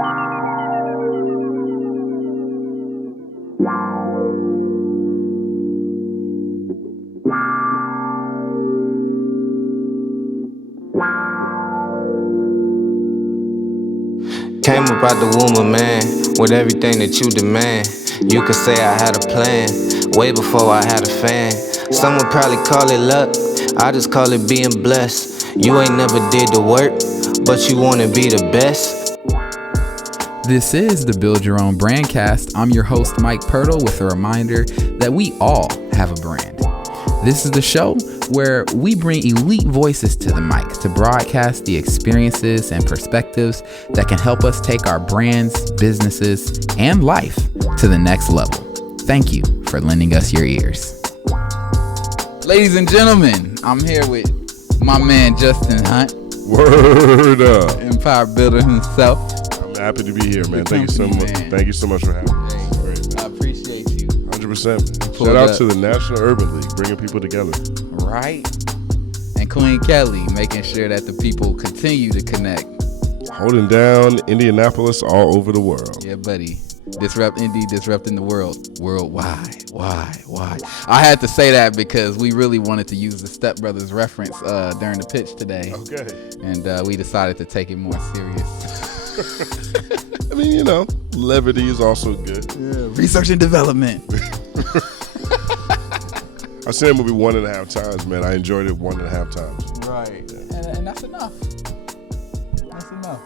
Came up out the womb of man with everything that you demand. You could say I had a plan way before I had a fan. Some would probably call it luck, I just call it being blessed. You ain't never did the work, but you wanna be the best. This is the Build Your Own Brandcast. I'm your host, Mike Pirtle, with a reminder that we all have a brand. This is the show where we bring elite voices to the mic to broadcast the experiences and perspectives that can help us take our brands, businesses, and life to the next level. Thank you for lending us your ears. Ladies and gentlemen, I'm here with my man, Justin Hunte. Word up. Empire Builder himself. I'm happy to be here, man. Thank you so much. Thank you so much for having me. I appreciate you. 100%. Shout out to the National Urban League, bringing people together. Right. And Queen Kelly, making sure that the people continue to connect. Holding down Indianapolis all over the world. Yeah, buddy. Disrupt Indy, disrupting the world. Worldwide. Why? I had to say that because we really wanted to use the Step Brothers reference during the pitch today. Okay. And we decided to take it more serious. I mean, you know, levity is also good. Yeah, research and development. I've seen the movie 1.5 times, man. I enjoyed it 1.5 times. Right. And that's enough. That's enough.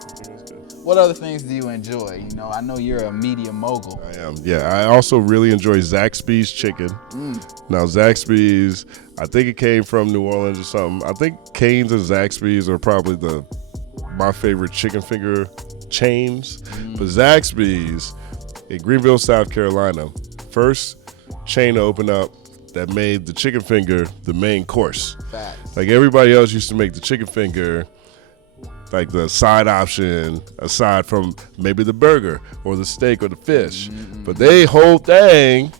What other things do you enjoy? You know, I know you're a media mogul. I am. Yeah, I also really enjoy Zaxby's chicken. Now, Zaxby's, I think it came from New Orleans or something. I think Cane's and Zaxby's are probably my favorite chicken finger chains. But Zaxby's in Greenville, South Carolina, first chain to open up that made the chicken finger the main course. Facts. Like everybody else used to make the chicken finger like the side option aside from maybe the burger or the steak or the fish. But they whole thing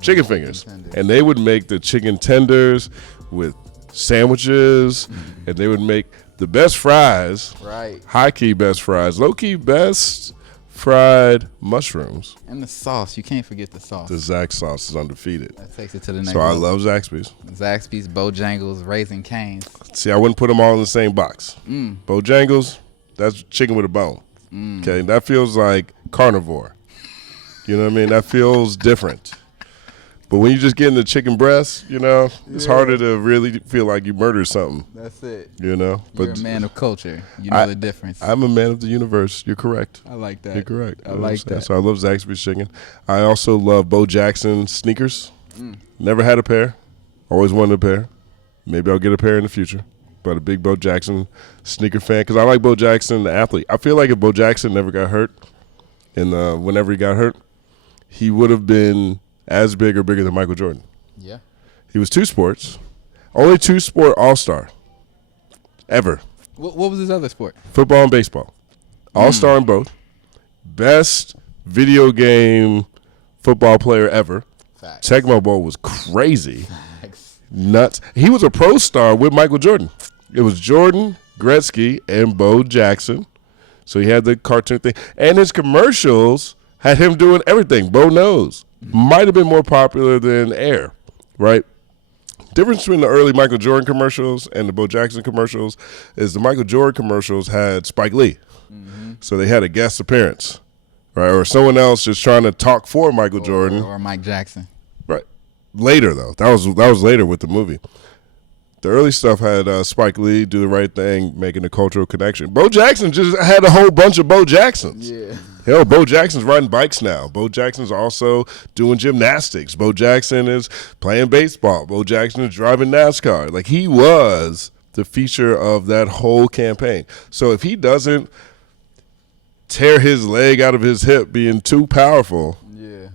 chicken fingers. And they would make the chicken tenders with sandwiches and they would make the best fries. Right. High key best fries, low key best fried mushrooms. And the sauce, you can't forget the sauce. The Zax sauce is undefeated. That takes it to the next So level. I love Zaxby's. Zaxby's, Bojangles, Raising Cane's. See, I wouldn't put them all in the same box. Bojangles, that's chicken with a bone. Okay, that feels like carnivore. You know what I mean? That feels different. But when you just get in the chicken breast, you know, it's harder to really feel like you murdered something. That's it. You know? You're a man of culture. You know the difference. I'm a man of the universe. You're correct. I like that. You're correct. I like that. So I love Zaxby's chicken. I also love Bo Jackson sneakers. Never had a pair. Always wanted a pair. Maybe I'll get a pair in the future. But a big Bo Jackson sneaker fan because I like Bo Jackson, the athlete. I feel like if Bo Jackson never got hurt, and whenever he got hurt, he would have been as big or bigger than Michael Jordan. Yeah. He was two sports. Only two-sport all-star ever. What was his other sport? Football and baseball. All-star in both. Best video game football player ever. Facts. Tecmo Bowl was crazy. Facts. Nuts. He was a pro star with Michael Jordan. It was Jordan, Gretzky, and Bo Jackson. So he had the cartoon thing. And his commercials had him doing everything. Bo knows. Might have been more popular than Air, right? Difference between the early Michael Jordan commercials and the Bo Jackson commercials is the Michael Jordan commercials had Spike Lee. So they had a guest appearance, right? Or someone else just trying to talk for Michael Jordan. Or Mike Jackson. Right. Later, though. That was later with the movie. The early stuff had Spike Lee do the right thing, making a cultural connection. Bo Jackson just had a whole bunch of Bo Jacksons. Yeah. Hell, Bo Jackson's riding bikes now. Bo Jackson's also doing gymnastics. Bo Jackson is playing baseball. Bo Jackson is driving NASCAR. Like, he was the feature of that whole campaign. So if he doesn't tear his leg out of his hip being too powerful, Yeah.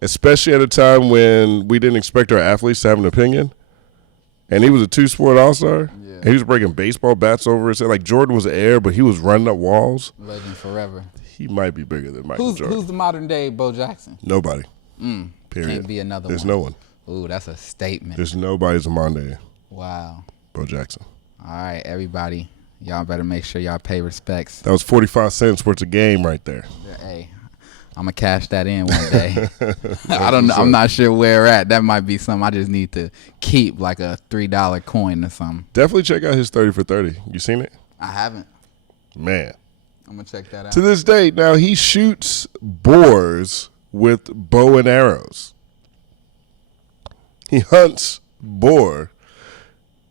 especially at a time when we didn't expect our athletes to have an opinion, and he was a two-sport all-star, and he was breaking baseball bats over his head. Like, Jordan was Air, but he was running up walls. Legend forever. He might be bigger than Michael Jordan. Who's the modern day Bo Jackson? Nobody. Period. Can't be another There's one. no one. Ooh, that's a statement. There's nobody's a Monday Wow. Bo Jackson. All right, everybody. Y'all better make sure y'all pay respects. That was 45 cents worth of game right there. Hey, I'm gonna cash that in one day. I don't know. I'm not sure where at. That might be something I just need to keep, like a $3 coin or something. Definitely check out his 30 for 30. You seen it? I haven't. Man. I'm gonna check that out. To this day, now he shoots boars with bow and arrows. He hunts boar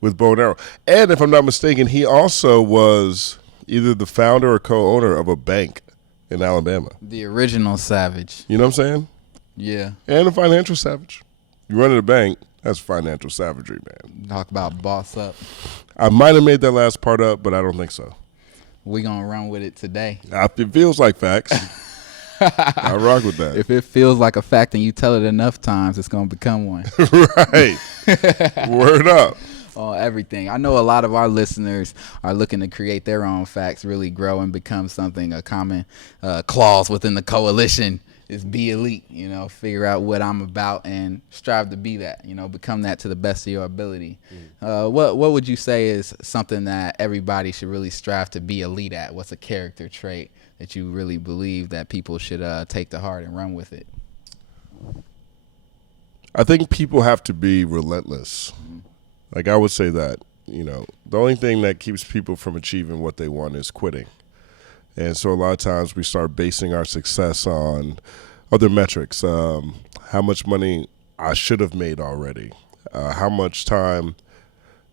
with bow and arrow. And if I'm not mistaken, he also was either the founder or co-owner of a bank in Alabama. The original savage. You know what I'm saying? Yeah. And a financial savage. You run a bank, that's financial savagery, man. Talk about boss up. I might have made that last part up, but I don't think so. We gonna run with it today. It feels like facts. I rock with that. If it feels like a fact and you tell it enough times, it's gonna become one. Right. Word up. Everything. I know a lot of our listeners are looking to create their own facts, really grow and become something. A common clause within the coalition is be elite, figure out what I'm about and strive to be that, become that to the best of your ability. What would you say is something that everybody should really strive to be elite at? What's a character trait that you really believe that people should take to heart and run with it? I think people have to be relentless. Like I would say that, the only thing that keeps people from achieving what they want is quitting. And so a lot of times we start basing our success on other metrics. How much money I should have made already. How much time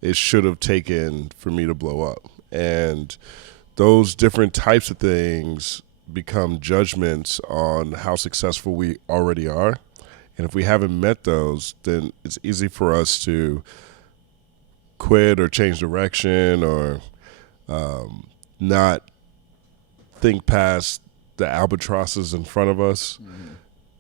it should have taken for me to blow up. And those different types of things become judgments on how successful we already are. And if we haven't met those, then it's easy for us to quit or change direction or not think past the albatrosses in front of us.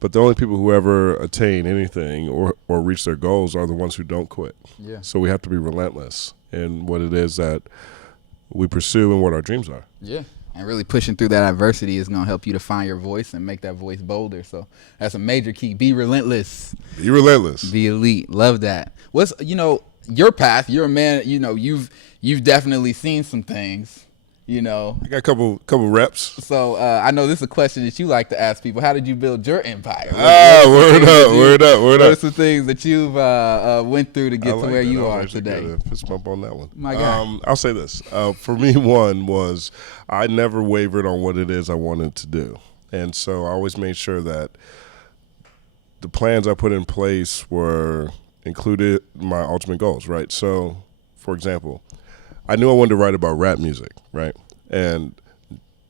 But the only people who ever attain anything or reach their goals are the ones who don't quit. Yeah. So we have to be relentless in what it is that we pursue and what our dreams are. Yeah. And really pushing through that adversity is going to help you to find your voice and make that voice bolder. So that's a major key. Be relentless. Be relentless. Be elite. Love that. What's, your path? You're a man, you've definitely seen some things, I got a couple reps. So I know this is a question that you like to ask people. How did you build your empire? Word up. What are some things that you've went through to get to where you are today? Fist bump on that one. My God. I'll say this. For me, one was I never wavered on what it is I wanted to do. And so I always made sure that the plans I put in place included my ultimate goals, right? So, for example, I knew I wanted to write about rap music, right? And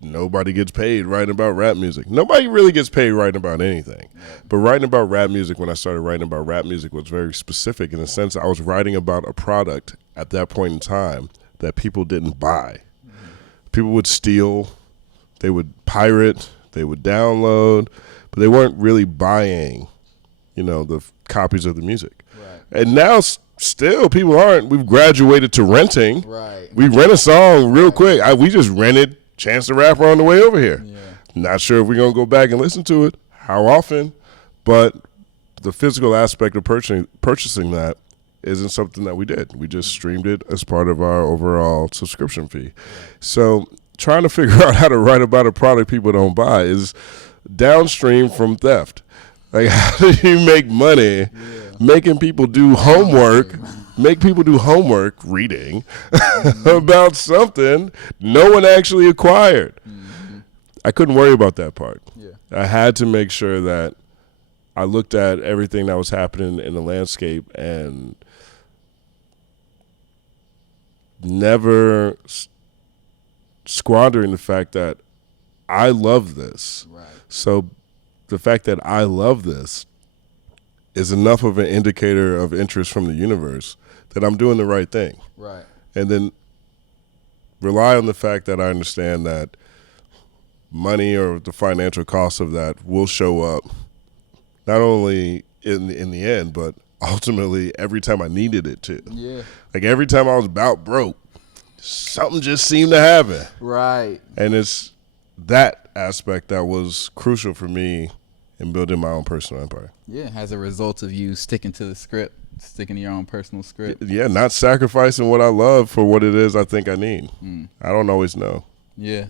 nobody gets paid writing about rap music. Nobody really gets paid writing about anything. But writing about rap music, when I started writing about rap music, was very specific in the sense I was writing about a product at that point in time that people didn't buy. People would steal, they would pirate, they would download, but they weren't really buying, the copies of the music. Right. And now still people aren't. We've graduated to renting. Right. We rent a song real quick. We just rented Chance the Rapper on the way over here. Yeah. Not sure if we're going to go back and listen to it, how often, but the physical aspect of purchasing that isn't something that we did. We just streamed it as part of our overall subscription fee. So trying to figure out how to write about a product people don't buy is downstream from theft. Like, how do you make money making people do homework, reading about something no one actually acquired? I couldn't worry about that part. Yeah. I had to make sure that I looked at everything that was happening in the landscape and never squandering the fact that I love this. Right. So the fact that I love this is enough of an indicator of interest from the universe that I'm doing the right thing. Right. And then rely on the fact that I understand that money or the financial cost of that will show up not only in the end, but ultimately every time I needed it to. Yeah. Like every time I was about broke, something just seemed to happen. Right. And it's that aspect that was crucial for me in building my own personal empire. Yeah, as a result of you sticking to the script, Sticking to your own personal script. Yeah, not sacrificing what I love for what it is I think I need. I don't always know. Yeah.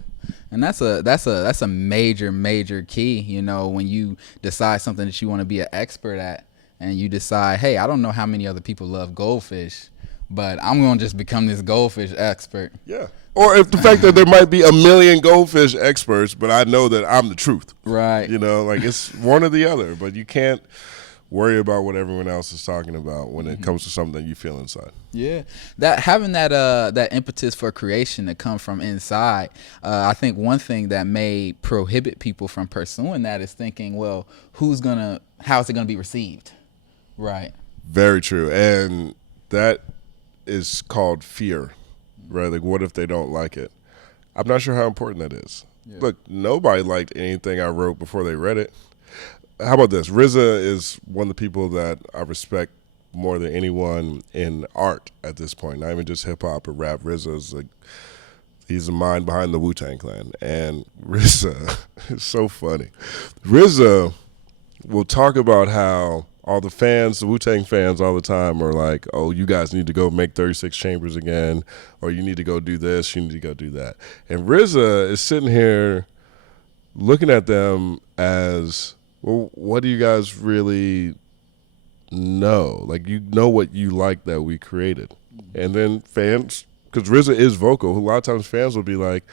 And that's a major key, you know, when you decide something that you want to be an expert at, and you decide, hey, I don't know how many other people love goldfish, but I'm going to just become this goldfish expert. Yeah. Or if the fact that there might be a million goldfish experts, but I know that I'm the truth. Right. You know, like it's one or the other, but you can't worry about what everyone else is talking about when it comes to something that you feel inside. Yeah, that having that impetus for creation to come from inside. I think one thing that may prohibit people from pursuing that is thinking, well, how is it gonna be received? Right. Very true, and that is called fear, right? Like, what if they don't like it? I'm not sure how important that is. Yeah. Look, nobody liked anything I wrote before they read it. How about this? RZA is one of the people that I respect more than anyone in art at this point. Not even just hip hop or rap. RZA is he's the mind behind the Wu-Tang Clan. And RZA is so funny. RZA will talk about how all the fans, the Wu-Tang fans all the time are like, oh, you guys need to go make 36 Chambers again, or you need to go do this, you need to go do that. And RZA is sitting here looking at them as, well, what do you guys really know? Like, you know what you like that we created. And then fans, because RZA is vocal, a lot of times fans will be like,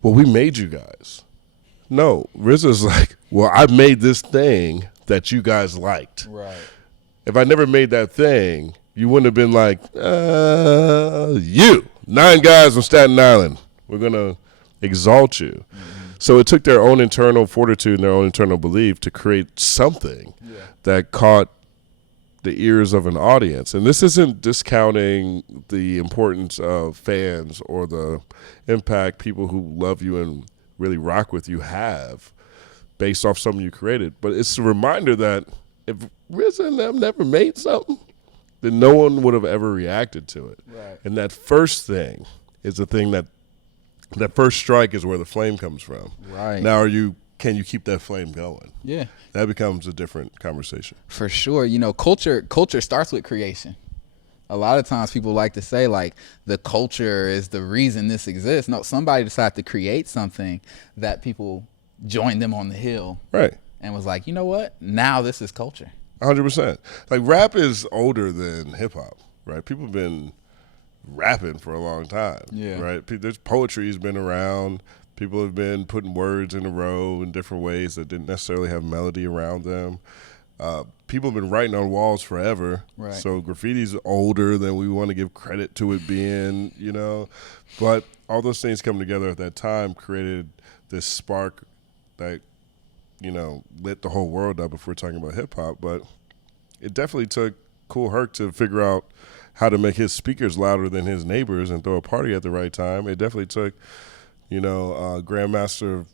well, we made you guys. No, RZA's like, well, I made this thing that you guys liked. Right. If I never made that thing, you wouldn't have been like, you, 9 guys from Staten Island, we're going to exalt you. So it took their own internal fortitude and their own internal belief to create something that caught the ears of an audience. And this isn't discounting the importance of fans or the impact people who love you and really rock with you have based off something you created. But it's a reminder that if RZA and them never made something, then no one would have ever reacted to it. Right. And that first thing is the thing that first strike is where the flame comes from. Right. Now, can you keep that flame going? Yeah. That becomes a different conversation. For sure. You know, culture starts with creation. A lot of times people like to say, like, the culture is the reason this exists. No, somebody decided to create something that people joined them on the hill. Right. And was like, you know what? Now this is culture. 100%. Like, rap is older than hip-hop, right? People have been rapping for a long time, right? There's poetry has been around. People have been putting words in a row in different ways that didn't necessarily have melody around them. People have been writing on walls forever. Right. So graffiti's older than we want to give credit to it being, you know. But all those things coming together at that time created this spark that, you know, lit the whole world up if we're talking about hip-hop. But it definitely took Kool Herc to figure out how to make his speakers louder than his neighbors and throw a party at the right time. It definitely took, you know, Grandmaster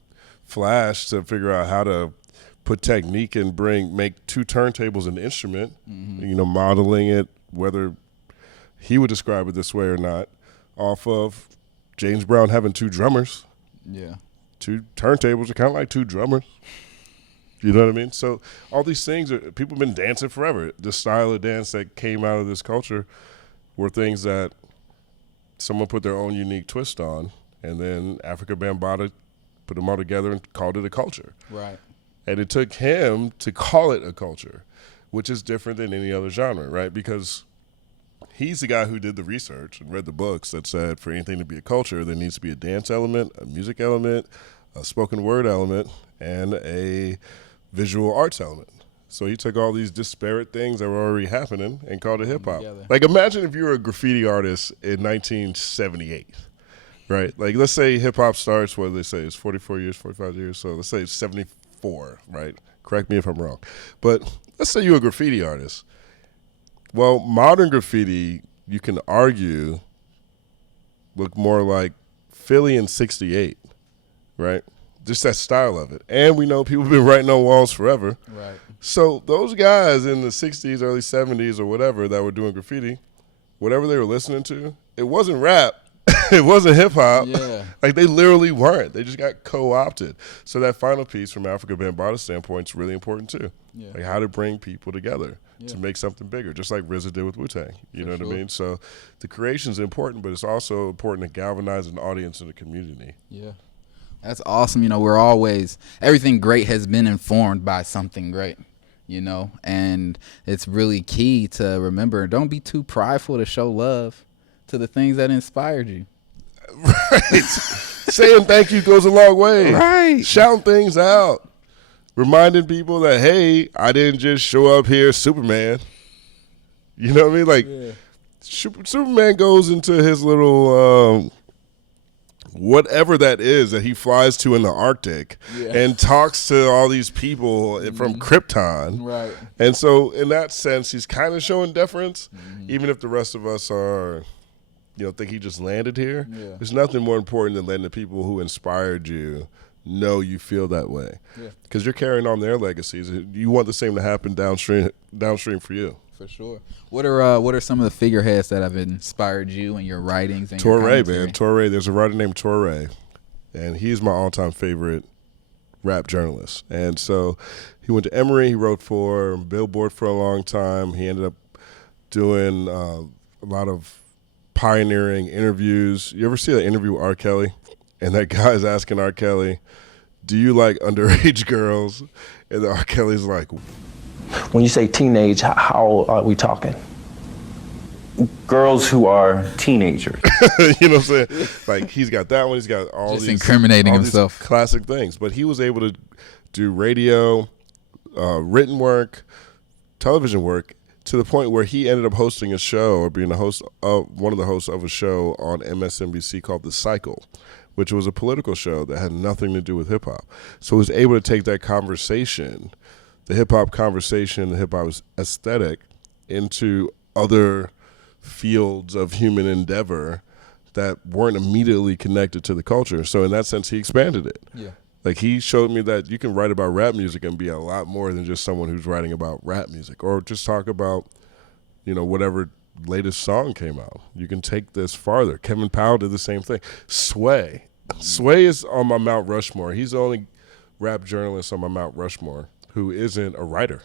Flash to figure out how to put technique and make 2 turntables an instrument, you know, modeling it, whether he would describe it this way or not, off of James Brown having 2 drummers. Yeah. 2 turntables are kind of like 2 drummers. You know what I mean? So all these things, people have been dancing forever. The style of dance that came out of this culture were things that someone put their own unique twist on, and then Africa Bambaataa put them all together and called it a culture. Right. And it took him to call it a culture, which is different than any other genre, right? Because he's the guy who did the research and read the books that said for anything to be a culture, there needs to be a dance element, a music element, a spoken word element, and a visual arts element. So he took all these disparate things that were already happening and called it hip-hop. Like, imagine if you were a graffiti artist in 1978, right? Like, let's say hip-hop starts, what do they say, it's 44 years, 45 years, so let's say it's 74, right? Correct me if I'm wrong. But let's say you're a graffiti artist. Well, modern graffiti, you can argue, look more like Philly in 68, right? Just that style of it. And we know people have been writing on walls forever. Right. So those guys in the 60s, early 70s or whatever that were doing graffiti, whatever they were listening to, it wasn't rap. It wasn't hip-hop. Yeah. Like, they literally weren't. They just got co-opted. So that final piece from Africa Bambaata's standpoint is really important too. Yeah. Like, how to bring people together to make something bigger, just like RZA did with Wu-Tang. You know what I mean? So the creation is important, but it's also important to galvanize an audience in the community. Yeah. That's awesome. You know, everything great has been informed by something great, you know, and it's really key to remember, don't be too prideful to show love to the things that inspired you. Right. Saying thank you goes a long way. Right. Shouting things out. Reminding people that, hey, I didn't just show up here Superman. You know what I mean? Like, Superman goes into his little whatever that is that he flies to in the Arctic and talks to all these people from Krypton. Right. And so in that sense, he's kind of showing deference, even if the rest of us are, you know, think he just landed here. Yeah. There's nothing more important than letting the people who inspired you know you feel that way. Because you're carrying on their legacies. You want the same to happen downstream for you. For sure. What are some of the figureheads that have inspired you in your writings and your commentary? Man. Torre. There's a writer named Torre, and he's my all-time favorite rap journalist. And so he went to Emory. He wrote for Billboard for a long time. He ended up doing a lot of pioneering interviews. You ever see that interview with R. Kelly? And that guy's asking R. Kelly, do you like underage girls? And R. Kelly's like, when you say teenage, how old are we talking? Girls who are teenagers. You know what I'm saying? Like, he's got that one. He's got all just these incriminating himself. Classic things. But he was able to do radio, written work, television work, to the point where he ended up hosting a show or being one of the hosts of a show on MSNBC called The Cycle, which was a political show that had nothing to do with hip hop. So he was able to take that conversation, the hip hop conversation, the hip hop aesthetic, into other fields of human endeavor that weren't immediately connected to the culture. So in that sense, he expanded it. Yeah. Like, he showed me that you can write about rap music and be a lot more than just someone who's writing about rap music, or just talk about, you know, whatever latest song came out. You can take this farther. Kevin Powell did the same thing. Sway is on my Mount Rushmore. He's the only rap journalist on my Mount Rushmore who isn't a writer.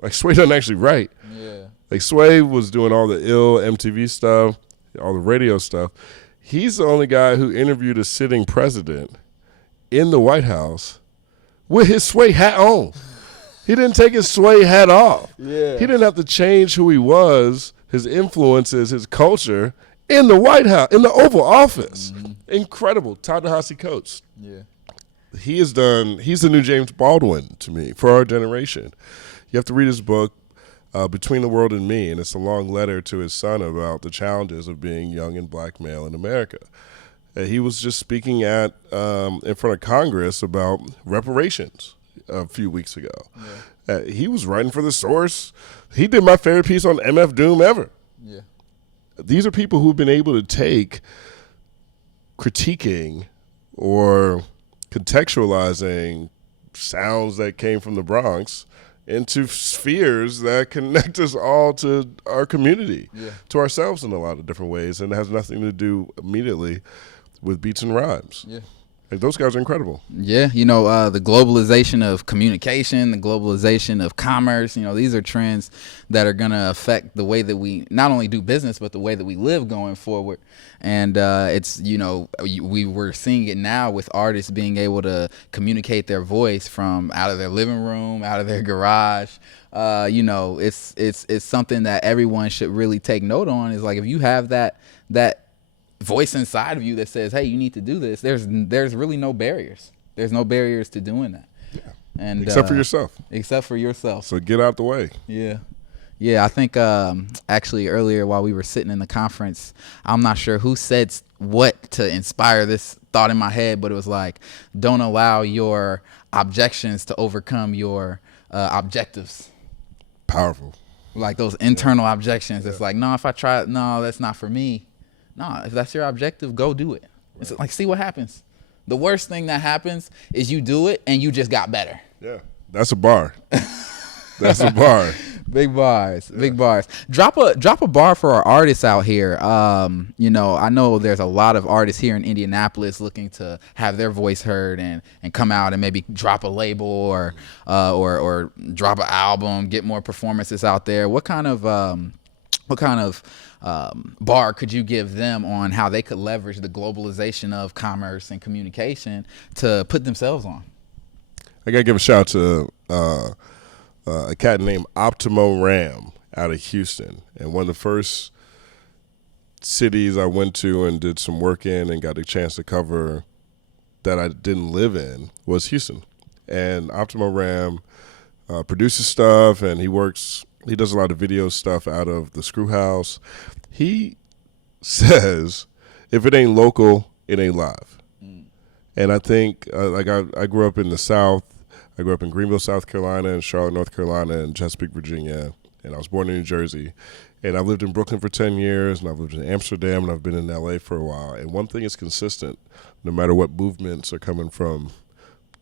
Like, Sway doesn't actually write. Yeah. Like, Sway was doing all the ill MTV stuff, all the radio stuff. He's the only guy who interviewed a sitting president in the White House with his Sway hat on. He didn't take his Sway hat off. Yeah. He didn't have to change who he was, his influences, his culture, in the White House, in the Oval Office. Mm-hmm. Incredible. Ta-Nehisi Coates. Yeah. He's the new James Baldwin to me, for our generation. You have to read his book, Between the World and Me, and it's a long letter to his son about the challenges of being young and black male in America. He was just speaking in front of Congress about reparations a few weeks ago. Yeah. He was writing for The Source. He did my favorite piece on MF Doom ever. Yeah. These are people who've been able to take critiquing or contextualizing sounds that came from the Bronx into spheres that connect us all to our community, to ourselves in a lot of different ways, and it has nothing to do immediately with beats and rhymes. Yeah. Like, those guys are incredible. Yeah, you know, the globalization of communication, the globalization of commerce, you know, these are trends that are going to affect the way that we not only do business, but the way that we live going forward. And it's, you know, we were seeing it now with artists being able to communicate their voice from out of their living room, out of their garage. You know, it's something that everyone should really take note on. Is like, if you have that voice inside of you that says, hey, you need to do this, there's really no barriers. There's no barriers to doing that. Yeah. And except for yourself. Except for yourself. So get out the way. Yeah. Yeah, I think actually earlier while we were sitting in the conference, I'm not sure who said what to inspire this thought in my head, but it was like, don't allow your objections to overcome your objectives. Powerful. Like those internal objections. It's like, no, if I try it, no, that's not for me. No, if that's your objective, go do it. Right. It's like, see what happens. The worst thing that happens is you do it and you just got better. Yeah, that's a bar. That's a bar. Big bars, big bars. Drop a bar for our artists out here. You know, I know there's a lot of artists here in Indianapolis looking to have their voice heard and come out and maybe drop a label or drop an album, get more performances out there. What kind of bar could you give them on how they could leverage the globalization of commerce and communication to put themselves on? I gotta give a shout to a cat named Optimo Ram out of Houston, and one of the first cities I went to and did some work in and got a chance to cover that I didn't live in was Houston. And Optimo Ram produces stuff, and he does a lot of video stuff out of the Screw House. He says, if it ain't local, it ain't live. And I think, I grew up in the South. I grew up in Greenville, South Carolina, and Charlotte, North Carolina, and Chesapeake, Virginia. And I was born in New Jersey. And I've lived in Brooklyn for 10 years, and I've lived in Amsterdam, and I've been in LA for a while. And one thing is consistent, no matter what movements are coming from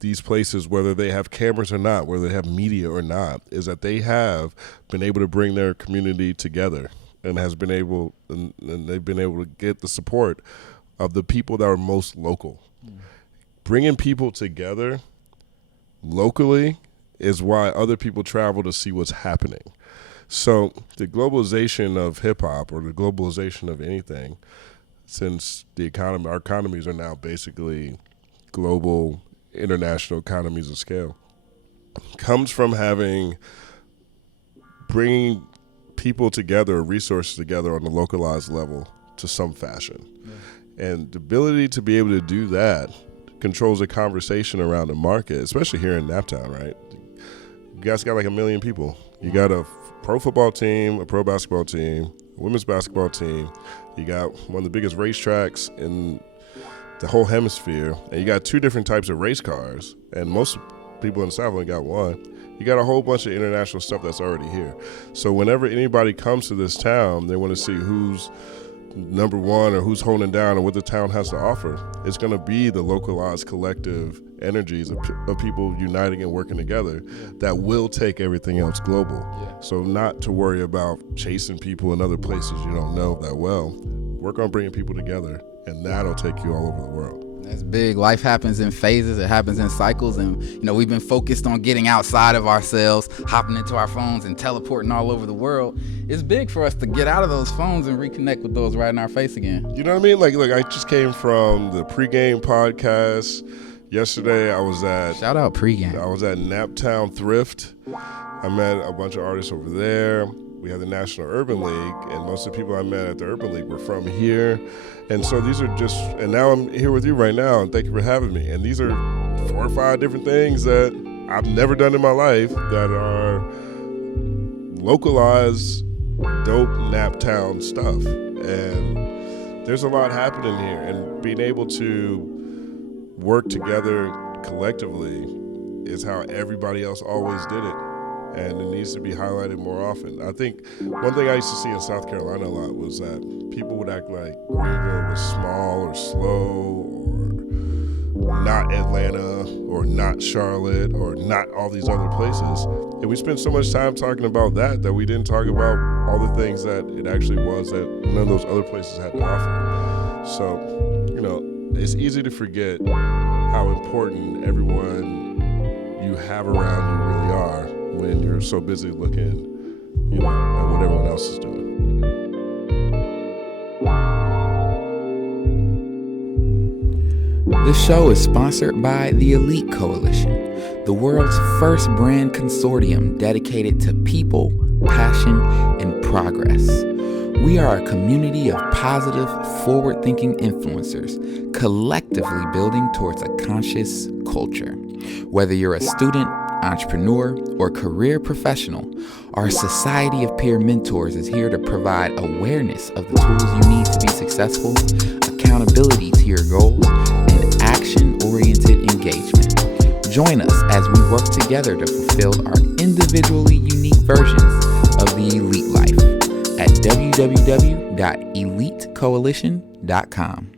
these places, whether they have cameras or not, whether they have media or not, is that they have been able to bring their community together and they've been able to get the support of the people that are most local. Bringing people together locally is why other people travel to see what's happening. So the globalization of hip-hop, or the globalization of anything, since our economies are now basically global, international economies of scale, comes from bringing people together, resources together on a localized level to some fashion. Yeah. And the ability to be able to do that controls a conversation around the market, especially here in Naptown, right? You guys got like 1 million people. You got a pro football team, a pro basketball team, a women's basketball team. You got one of the biggest racetracks in the whole hemisphere, and you got 2 different types of race cars, and most people in the South only got one. You got a whole bunch of international stuff that's already here. So whenever anybody comes to this town, they want to see who's number one or who's holding down or what the town has to offer. It's going to be the localized collective energies of people uniting and working together that will take everything else global. Yeah. So not to worry about chasing people in other places you don't know that well. Work on bringing people together, and that'll take you all over the world. That's big. Life happens in phases. It happens in cycles. And, you know, we've been focused on getting outside of ourselves, hopping into our phones and teleporting all over the world. It's big for us to get out of those phones and reconnect with those right in our face again. You know what I mean? Like, I just came from the pregame podcast. Yesterday, shout out pregame. I was at Naptown Thrift. I met a bunch of artists over there. We had the National Urban League, and most of the people I met at the Urban League were from here. And so these are and now I'm here with you right now, and thank you for having me. And these are 4 or 5 different things that I've never done in my life that are localized, dope Naptown stuff. And there's a lot happening here, and being able to work together collectively is how everybody else always did it. And it needs to be highlighted more often. I think one thing I used to see in South Carolina a lot was that people would act like Greenville was small or slow or not Atlanta or not Charlotte or not all these other places. And we spent so much time talking about that we didn't talk about all the things that it actually was that none of those other places had to offer. So, you know, it's easy to forget how important everyone you have around you really are when you're so busy looking, you know, at what everyone else is doing. This show is sponsored by the Elite Coalition, the world's first brand consortium dedicated to people, passion, and progress. We are a community of positive, forward-thinking influencers, collectively building towards a conscious culture. Whether you're a student, entrepreneur, or career professional, our Society of Peer Mentors is here to provide awareness of the tools you need to be successful, accountability to your goals, and action-oriented engagement. Join us as we work together to fulfill our individually unique versions of the elite life at www.elitecoalition.com.